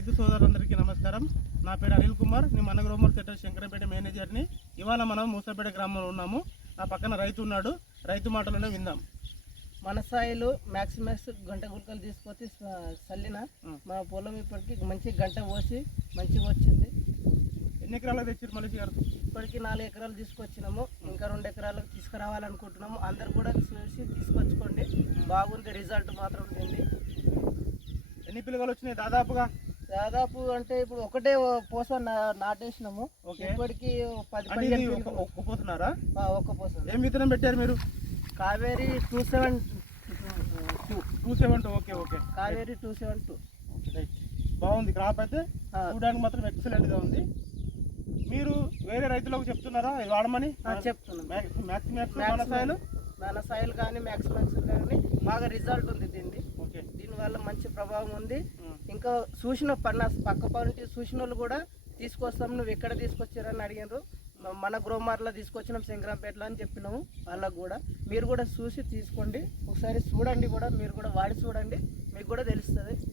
రైతు సోదరులందరికీ నమస్కారం. నా పేరు అనిల్ కుమార్. నేను మన గ్రోమర్ సెంటర్ శంకరపేట మేనేజర్ని. ఇవాళ మనం మూసపేట గ్రామంలో ఉన్నాము. నా పక్కన రైతు ఉన్నాడు. రైతు మాటలోనే విందాం. మన స్థాయిలో మ్యాక్సిమస్ గంట గుళికలు తీసుకొచ్చి చల్లిన. మా పొలం ఇప్పటికి మంచి గంట పోసి మంచిగా వచ్చింది. ఎన్ని ఎకరాలు తెచ్చారు గారు? ఇప్పటికి నాలుగు ఎకరాలు తీసుకొచ్చినాము. ఇంకా రెండు ఎకరాలకు తీసుకురావాలనుకుంటున్నాము. అందరు కూడా చూసి తీసుకొచ్చుకోండి. బాగుంది రిజల్ట్ మాత్రం ఎన్ని పిల్లలు వచ్చినాయి దాదాపుగా? దాదాపు అంటే ఇప్పుడు ఒకటే పోస నాటేసినాము. ఇప్పటికి పది ఒక్కపోతున్నారా ఆ, ఒక్క పోస. ఏం విత్తనం పెట్టారు మీరు? Kaveri two seven two two seven two okay okay. Kaveri two seven two. Right. బాగుంది క్రాప్ అయితే. చూడడానికి మాత్రం ఎక్సలెంట్గా ఉంది. మీరు వేరే రైతులకు చెప్తున్నారా? ఇది వాడమని? చెప్తున్నాం. మ్యాక్స్ మ్యాక్స్ మన స్థాయిలో మన సాయిల్ కానీ మ్యాక్సిమమ్స్ కానీ బాగా రిజల్ట్ ఉంది దీన్ని దీనివల్ల మంచి ప్రభావం ఉంది. ఇంకా చూసిన పన్న పక్క పంటి చూసిన వాళ్ళు కూడా తీసుకొస్తాం. నువ్వు ఎక్కడ తీసుకొచ్చారని అడిగారు మ- మన గ్రోమార్లో తీసుకొచ్చినాం శంకరంపేటలో అని చెప్పినాము వాళ్ళకు కూడా. మీరు కూడా చూసి తీసుకోండి. ఒకసారి చూడండి కూడా మీరు కూడా వాడి చూడండి. మీకు కూడా తెలుస్తుంది.